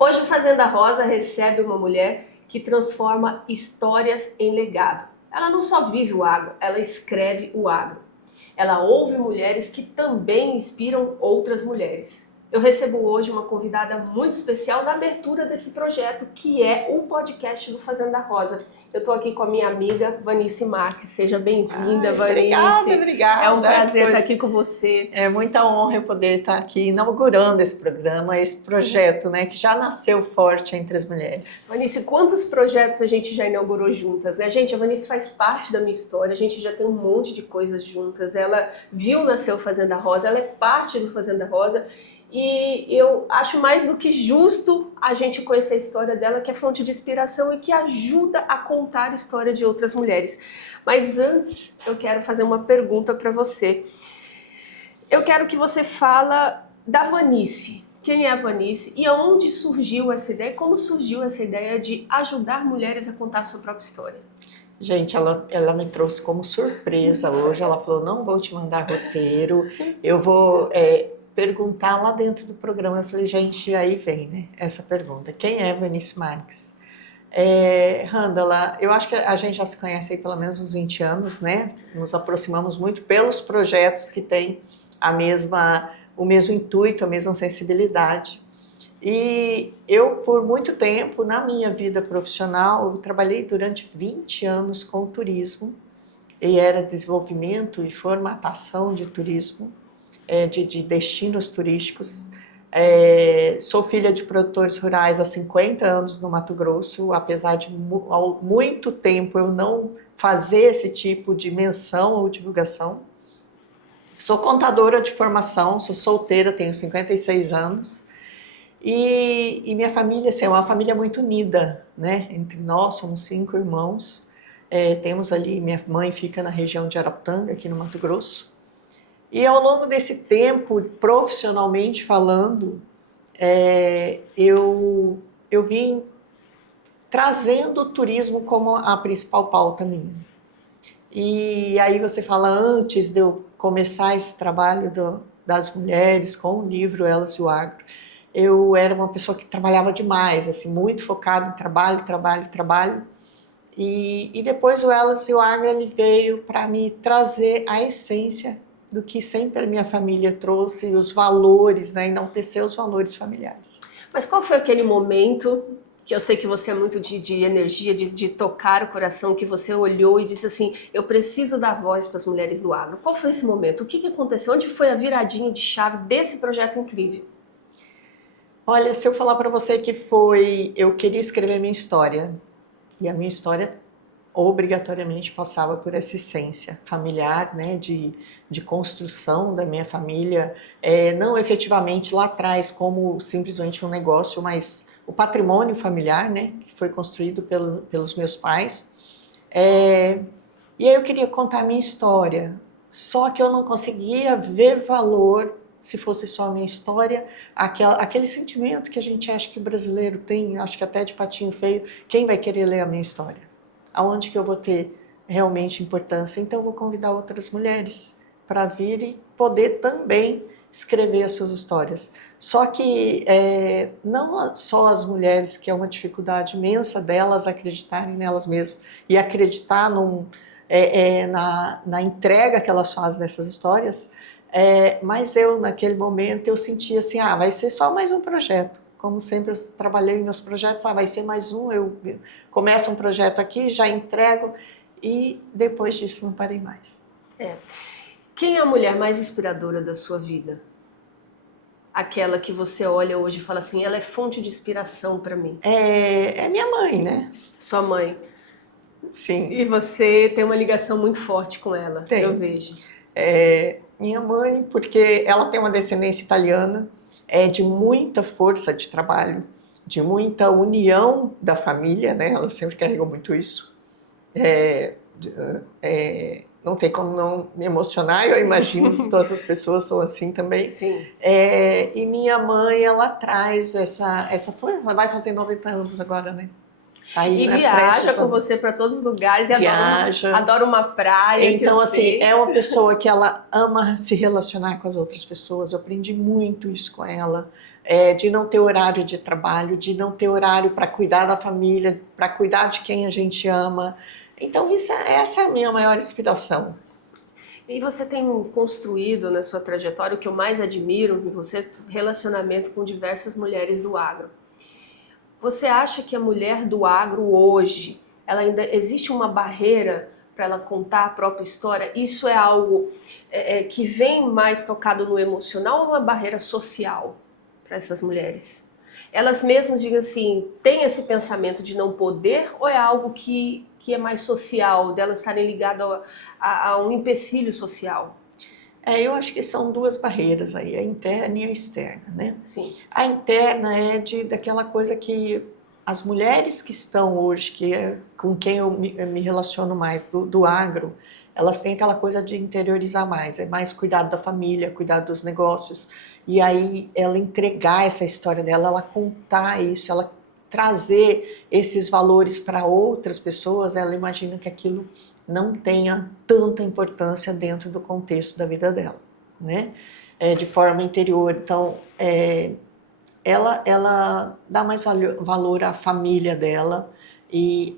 Hoje o Fazenda Rosa recebe uma mulher que transforma histórias em legado. Ela não só vive o agro, ela escreve o agro. Ela ouve mulheres que também inspiram outras mulheres. Eu recebo hoje uma convidada muito especial na abertura desse projeto, que é o podcast do Fazenda Rosa. Eu estou aqui com a minha amiga Vanice Marques. Seja bem-vinda, Vanice. Obrigada. É um prazer estar aqui com você. É muita honra eu poder estar aqui inaugurando esse programa, esse projeto, né, que já nasceu forte entre as mulheres. Vanice, quantos projetos a gente já inaugurou juntas, né? Gente, a Vanice faz parte da minha história, a gente já tem um monte de coisas juntas. Ela viu nascer o Fazenda Rosa, ela é parte do Fazenda Rosa. E eu acho mais do que justo a gente conhecer a história dela, que é fonte de inspiração e que ajuda a contar a história de outras mulheres. Mas antes, eu quero fazer uma pergunta para você. Eu quero que você fala da Vanice. Quem é a Vanice e aonde surgiu essa ideia? Como surgiu essa ideia de ajudar mulheres a contar a sua própria história? Gente, ela me trouxe como surpresa hoje. Ela falou, não vou te mandar roteiro, eu vou... perguntar lá dentro do programa. Eu falei, gente, aí vem, né, essa pergunta. Quem é Vanice Marques? Randala, eu acho que a gente já se conhece aí pelo menos uns 20 anos, né? Nos aproximamos muito pelos projetos que têm o mesmo intuito, a mesma sensibilidade. E eu, por muito tempo, na minha vida profissional, eu trabalhei durante 20 anos com turismo, e era desenvolvimento e formatação de turismo, de destinos turísticos. Sou filha de produtores rurais há 50 anos no Mato Grosso, apesar de há muito tempo eu não fazer esse tipo de menção ou divulgação. Sou contadora de formação, sou solteira, tenho 56 anos. E minha família assim, é uma família muito unida, né? Entre nós somos 5 irmãos. Temos ali, minha mãe fica na região de Arapuanga, aqui no Mato Grosso. E ao longo desse tempo, profissionalmente falando, eu vim trazendo o turismo como a principal pauta minha. E aí você fala, antes de eu começar esse trabalho das mulheres com o livro Elas e o Agro, eu era uma pessoa que trabalhava demais, assim, muito focada em trabalho. E depois o Elas e o Agro ele veio para me trazer a essência do que sempre a minha família trouxe, os valores, né, enaltecer os valores familiares. Mas qual foi aquele momento, que eu sei que você é muito de energia, de tocar o coração, que você olhou e disse assim, eu preciso dar voz para as mulheres do agro? Qual foi esse momento? O que aconteceu? Onde foi a viradinha de chave desse projeto incrível? Olha, se eu falar para você que eu queria escrever minha história, e a minha história obrigatoriamente passava por essa essência familiar, né, de construção da minha família, não efetivamente lá atrás como simplesmente um negócio, mas o patrimônio familiar, né, que foi construído pelos meus pais. E aí eu queria contar a minha história, só que eu não conseguia ver valor se fosse só a minha história, aquele sentimento que a gente acha que o brasileiro tem, acho que até de patinho feio, quem vai querer ler a minha história? Aonde que eu vou ter realmente importância? Então eu vou convidar outras mulheres para vir e poder também escrever as suas histórias. Só que não só as mulheres, que é uma dificuldade imensa delas acreditarem nelas mesmas e acreditar na entrega que elas fazem dessas histórias, mas eu naquele momento eu sentia assim, vai ser só mais um projeto. Como sempre eu trabalhei em meus projetos, vai ser mais um, eu começo um projeto aqui, já entrego e depois disso não parei mais. Quem é a mulher mais inspiradora da sua vida? Aquela que você olha hoje e fala assim, ela é fonte de inspiração para mim. É minha mãe, né? Sua mãe. Sim. E você tem uma ligação muito forte com ela, Tem. eu vejo. Minha mãe, porque ela tem uma descendência italiana, de muita força de trabalho, de muita união da família, né? Ela sempre carregou muito isso. Não tem como não me emocionar, eu imagino que todas as pessoas são assim também. Sim. E minha mãe, ela traz essa força, ela vai fazer 90 anos agora, né? Aí, e viaja com você para todos os lugares, viaja. Adora uma praia. Então, assim, é uma pessoa que ela ama se relacionar com as outras pessoas. Eu aprendi muito isso com ela. de não ter horário de trabalho, de não ter horário para cuidar da família, para cuidar de quem a gente ama. Então, essa é a minha maior inspiração. E você tem construído na sua trajetória, o que eu mais admiro em você, relacionamento com diversas mulheres do agro. Você acha que a mulher do agro hoje, ela ainda existe uma barreira para ela contar a própria história? Isso é algo que vem mais tocado no emocional ou uma barreira social para essas mulheres? Elas mesmas, digam assim, têm esse pensamento de não poder ou é algo que é mais social, delas estarem ligadas a um empecilho social? Eu acho que são duas barreiras aí, a interna e a externa, né? Sim. A interna é daquela coisa que as mulheres que estão hoje, com quem eu me relaciono mais, do agro, elas têm aquela coisa de interiorizar mais, é mais cuidado da família, cuidado dos negócios, e aí ela entregar essa história dela, ela contar isso, ela trazer esses valores para outras pessoas, ela imagina que aquilo não tenha tanta importância dentro do contexto da vida dela, né? De forma interior. Então, ela dá mais valor à família dela e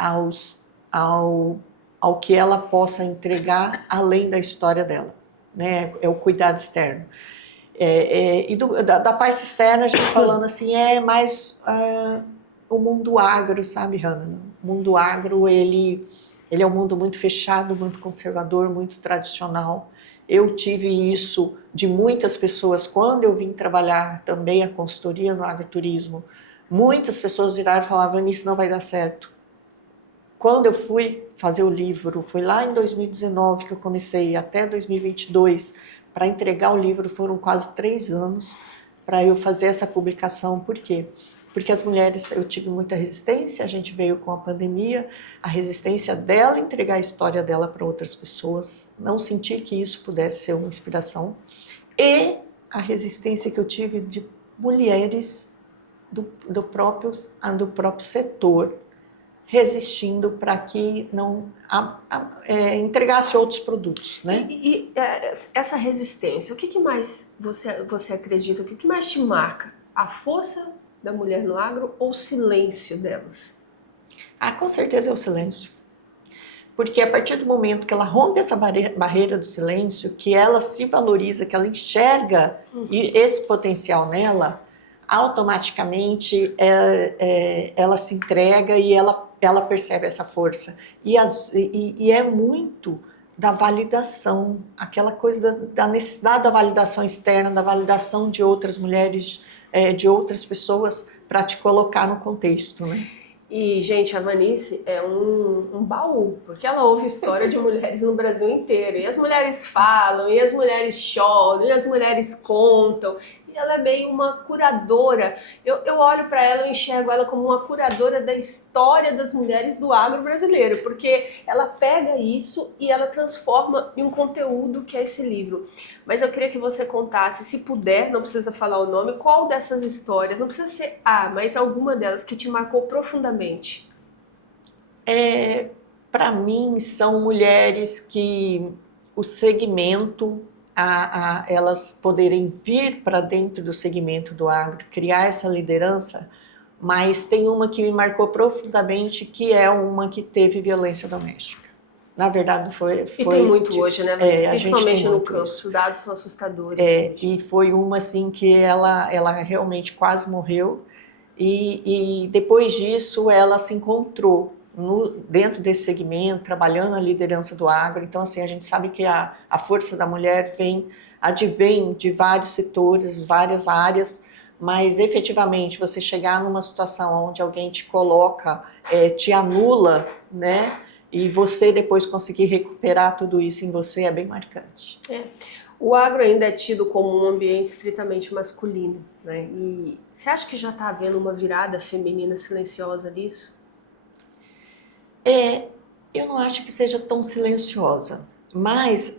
ao que ela possa entregar além da história dela, né? É o cuidado externo. E da parte externa, a gente falando assim, é mais o mundo agro, sabe, Hannah? O mundo agro, ele é um mundo muito fechado, muito conservador, muito tradicional. Eu tive isso de muitas pessoas quando eu vim trabalhar também a consultoria no agroturismo. Muitas pessoas viraram e falavam, isso não vai dar certo. Quando eu fui fazer o livro, foi lá em 2019 que eu comecei, até 2022, para entregar o livro foram quase 3 anos para eu fazer essa publicação. Por quê? Porque as mulheres, eu tive muita resistência, a gente veio com a pandemia, a resistência dela entregar a história dela para outras pessoas, não senti que isso pudesse ser uma inspiração, a resistência que eu tive de mulheres do próprio setor, resistindo para que não entregasse outros produtos, né? Essa resistência, o que mais você acredita, o que mais te marca? A força da mulher no agro ou o silêncio delas? Com certeza é o silêncio. Porque a partir do momento que ela rompe essa barreira do silêncio, que ela se valoriza, que ela enxerga esse potencial nela, automaticamente ela se entrega e ela percebe essa força. E é muito da validação, aquela coisa da necessidade da validação externa, da validação de outras mulheres, de outras pessoas, para te colocar no contexto, né? E, gente, a Vanice é um baú, porque ela ouve história de mulheres no Brasil inteiro. E as mulheres falam, e as mulheres choram, e as mulheres contam. E ela é meio uma curadora. Eu olho para ela e enxergo ela como uma curadora da história das mulheres do agro brasileiro, porque ela pega isso e ela transforma em um conteúdo que é esse livro. Mas eu queria que você contasse, se puder, não precisa falar o nome, qual dessas histórias, não precisa ser mas alguma delas que te marcou profundamente. Para mim, são mulheres que o segmento, elas poderem vir para dentro do segmento do agro, criar essa liderança, mas tem uma que me marcou profundamente, que é uma que teve violência doméstica. Na verdade, foi e tem muito hoje, né? Principalmente no campo, os dados são assustadores. E foi uma assim que ela realmente quase morreu, e depois disso ela se encontrou dentro desse segmento, trabalhando a liderança do agro. Então, assim, a gente sabe que a força da mulher advém de vários setores, várias áreas, mas efetivamente você chegar numa situação onde alguém te coloca, te anula, né? E você depois conseguir recuperar tudo isso em você é bem marcante. O agro ainda é tido como um ambiente estritamente masculino, né? E você acha que já está havendo uma virada feminina silenciosa nisso? Eu não acho que seja tão silenciosa, mas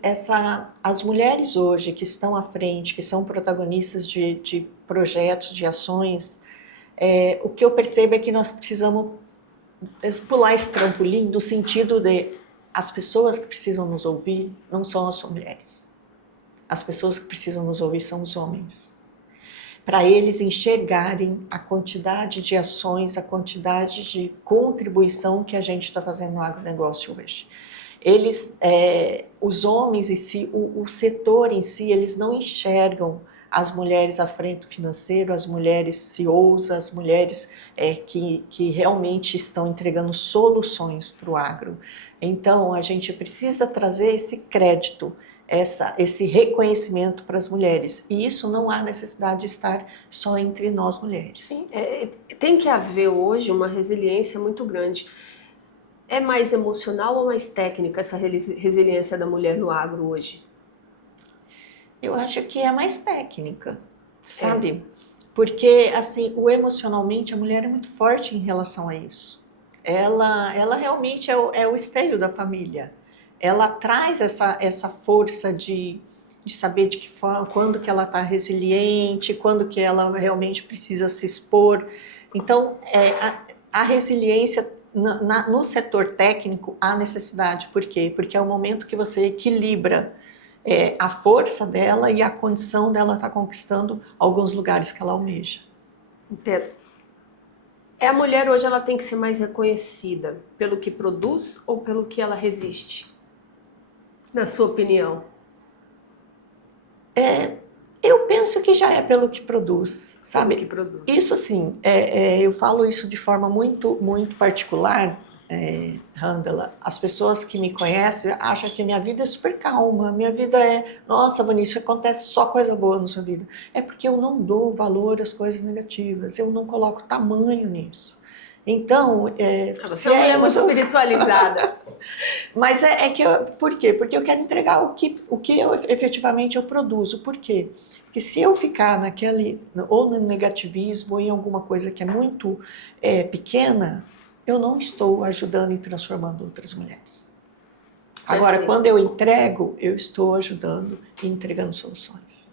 as mulheres hoje que estão à frente, que são protagonistas de projetos, de ações, o que eu percebo é que nós precisamos pular esse trampolim no sentido de as pessoas que precisam nos ouvir não são as mulheres. As pessoas que precisam nos ouvir são os homens. para eles enxergarem a quantidade de ações, a quantidade de contribuição que a gente está fazendo no agronegócio hoje. Eles, os homens em si, o setor em si, eles não enxergam as mulheres à frente do financeiro, as mulheres CEOs, as mulheres que realmente estão entregando soluções para o agro. Então, a gente precisa trazer esse crédito, esse reconhecimento para as mulheres. E isso não há necessidade de estar só entre nós mulheres. Sim, tem que haver hoje uma resiliência muito grande. É mais emocional ou mais técnica essa resiliência da mulher no agro hoje? Eu acho que é mais técnica, sabe? Porque, assim, emocionalmente a mulher é muito forte em relação a isso. Ela realmente é o esteio da família. Ela traz essa força de saber de que forma, quando que ela está resiliente, quando que ela realmente precisa se expor. Então, a resiliência no setor técnico há necessidade. Por quê? Porque é o momento que você equilibra a força dela e a condição dela estar conquistando alguns lugares que ela almeja. Entendo. A mulher hoje ela tem que ser mais reconhecida pelo que produz ou pelo que ela resiste? Na sua opinião? Eu penso que já é pelo que produz, sabe? Pelo que produz. Isso assim, eu falo isso de forma muito, muito particular, Randala. As pessoas que me conhecem acham que minha vida é super calma, minha vida nossa, Vanessa, acontece só coisa boa na sua vida. É porque eu não dou valor às coisas negativas, eu não coloco tamanho nisso. Então, você não é muito espiritualizada. Mas por quê? Porque eu quero entregar o que efetivamente eu produzo. Por quê? Porque se eu ficar ou no negativismo, ou em alguma coisa que é muito pequena, eu não estou ajudando e transformando outras mulheres. Agora, Perfeito. quando eu entrego, eu estou ajudando e entregando soluções.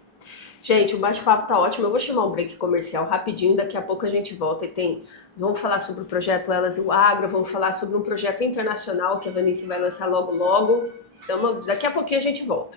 Gente, o bate-papo tá ótimo. Eu vou chamar um break comercial rapidinho, daqui a pouco a gente volta e vamos falar sobre o projeto Elas e o Agro, vamos falar sobre um projeto internacional que a Vanessa vai lançar logo logo. Daqui a pouquinho a gente volta.